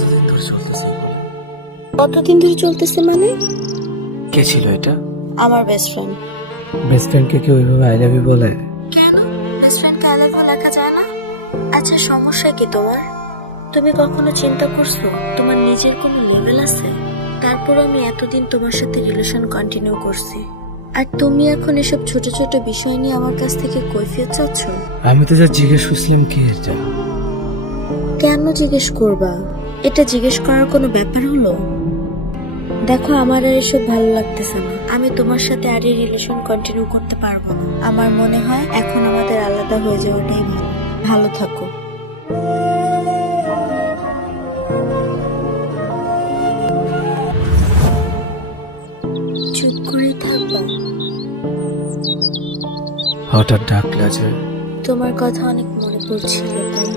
কতদিন ধরে চলতেছে? কতদিন ধরে চলতেছে মানে? কে ছিল এটা? আমার বেস্ট ফ্রেন্ড। বেস্ট ফ্রেন্ডকে কি ওইভাবে আই লাভ ইউ বলে? কেন বেস্ট ফ্রেন্ডকে আই লাভ ইউ লেখা যায় না? আচ্ছা সমস্যা কি তোমার? তুমি কখনো চিন্তা করছো তোমার নিজের কোনো লেভেল আছে? তারপর আমি এতদিন তোমার সাথে রিলেশন কন্টিনিউ করছি, আর তুমি এখন এসব ছোট ছোট বিষয় নিয়ে আমার কাছ থেকে কৈফিয়ত চাচ্ছ? আমি তো যা জিজ্ঞেস করছিলাম কি এটা। কেন জিজ্ঞেস করবা? এটা জিজ্ঞেস করার কোনো ব্যাপার হলো? দেখো আমার আর এসব ভালো লাগতেছে না। আমি তোমার সাথে আর এই রিলেশন কন্টিনিউ করতে পারবো না। আমার মনে হয় এখন আমাদের আলাদা হয়ে যাওয়াটাই ভালো। ভালো থাকো। চুপ করে থাকবা? হঠাৎ ডাকলা যে? তোমার কথা অনেক মনে পড়ছিল তাই।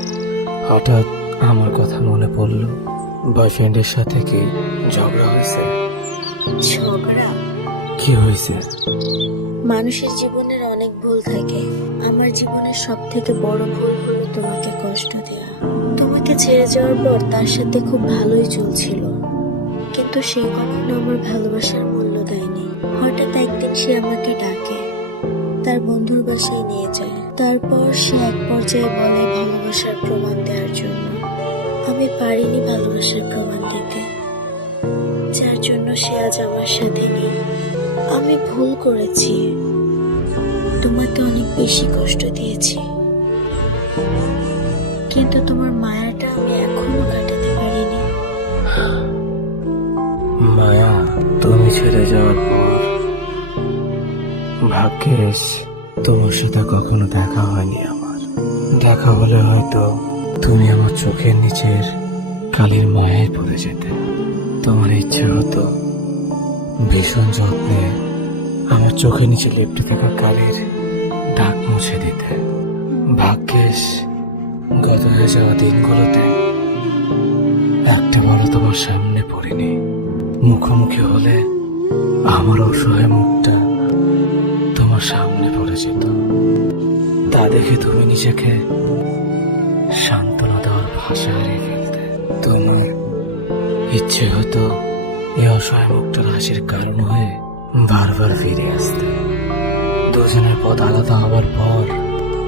হঠাৎ আমার কথা মনে পড়লো। বয়ফ্রেন্ডের সাথে কি ঝগড়া হয়েছে? ঝগড়া? কি হয়েছে? মানুষের জীবনের অনেক ভুল থাকে। আমার জীবনের সব থেকে বড় ভুল হলো তোমাকে কষ্ট দেওয়া। তোমাকে ছেড়ে যাওয়ার পর তার সাথে খুব ভালোই চলছিল, কিন্তু সে কখনো আমার ভালোবাসার মূল্য দেয়নি। হঠাৎ একদিন সে আমাকে ডাকে, তার বন্ধুর বাসায় নিয়ে যায়। তারপর সে এক পর্যায়ে বলে ভালোবাসার প্রমাণ দেওয়ার জন্য। আমি পারিনি ভালোবাসার প্রমাণ দিতে, যার জন্য সে আজ আমার সাথে নেই। আমি ভুল করেছি, তোমাকে অনেক বেশি কষ্ট দিয়েছি, কিন্তু তোমার মায়াটা আমি এখনো কাটাতে পারিনি। মায়া, তুমি ছেড়ে যাওয়ার পর ভাগ্যেস তোমার সাথে কখনো দেখা হয়নি আমার। দেখা হলে হয়তো তুমি আমার চোখের নিচের কালির মায়ায় পড়ে যেতে। তোমার ইচ্ছে হতো ভীষণ যত্নে আমার চোখের নিচে লেপ্টে থাকা কালির দাগ মুছে দিতে। ভাগ্যেস গত হয়ে যাওয়া দিনগুলোতে একটা বড় তোমার সামনে পড়িনি। মুখোমুখি হলে আমার অসহায় মুখটা তোমার সামনে পড়ে যেত। তা দেখে তুমি নিজেকে সান্ত্বনা দেওয়ার ভাষা হারিয়ে ফেলতে। তোমার ইচ্ছে হতো এই অসহায় মুখটার হাসির কারণ হয়ে বারবার ফিরে আসতে। দুজনের পথ আলাদা হওয়ার পর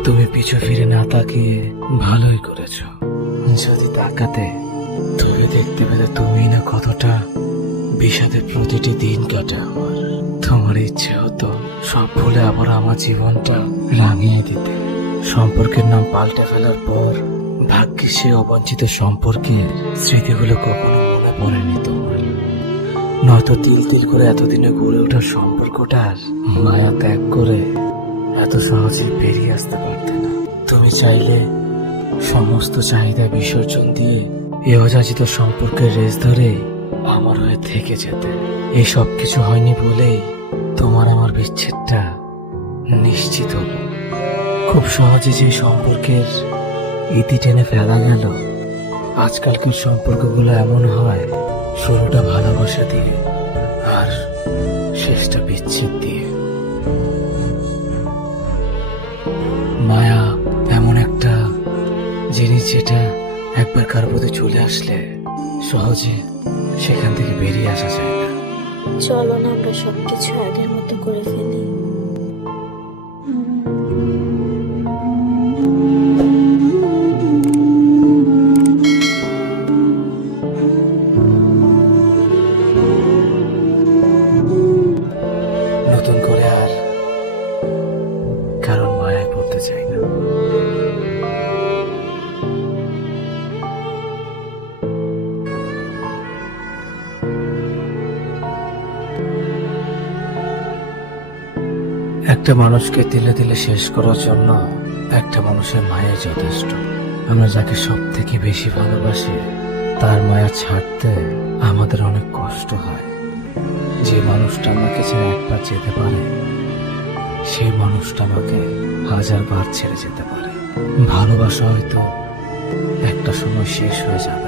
তুমি পিছু ফিরে না তাকিয়ে ভালোই করেছ। যদি তাকাতে তুমি দেখতে পেলে তুমি না কতটা বিষাদের প্রতিটি দিন কাটে আমার। তোমার ইচ্ছে হতো সব ভুলে আবার আমার জীবনটা রাঙিয়ে দিতে। সম্পর্কের নাম পাল্টে ফেলার পর ভাগ্যে সে অবাঞ্ছিত সম্পর্কের স্মৃতিগুলো কখনো মনে পড়েনি তোমার। নয়তো তিল তিল করে এতদিনে গড়ে ওঠার সম্পর্কটার মায়া ত্যাগ করে এত সহজে বেরিয়ে আসতে পারতে না। তুমি চাইলে সমস্ত চাহিদা বিসর্জন দিয়ে এ অযাচিত সম্পর্কের রেস ধরে আমার হয়ে থেকে যেতে। এই সব কিছু হয়নি বলেই তোমার আমার বিচ্ছেদটা নিশ্চিত হলো। খুব সহজে যে সম্পর্কের ইতি টেনে ফেলা গেল। আজকালকার সম্পর্কগুলো এমন হয়, শুরুটা ভালোবাসা দিয়ে আর শেষটা বিচ্ছেদ দিয়ে। মায়া এমন একটা জিনিস যেটা একবার কার প্রতি চলে আসলে সহজে সেখান থেকে বেরিয়ে আসা যায় না। চলো না আমরা সবকিছু আগের মতো করে ফেলি। নতুন করে আর কারণ মায়ায় পড়তে চাই না। একটা মানুষকে দিলে দিলে শেষ করার জন্য একটা মানুষের মায়াই যথেষ্ট। আমরা যাকে সব থেকে বেশি ভালোবাসি তার মায়া ছাড়তে আমাদের অনেক কষ্ট হয়। যে মানুষটা আমাকে ছেড়ে একবার যেতে পারে সেই মানুষটা আমাকে 1000 বার ছেড়ে যেতে পারে। ভালোবাসা হয়তো একটা সময় শেষ হয়ে যাবে,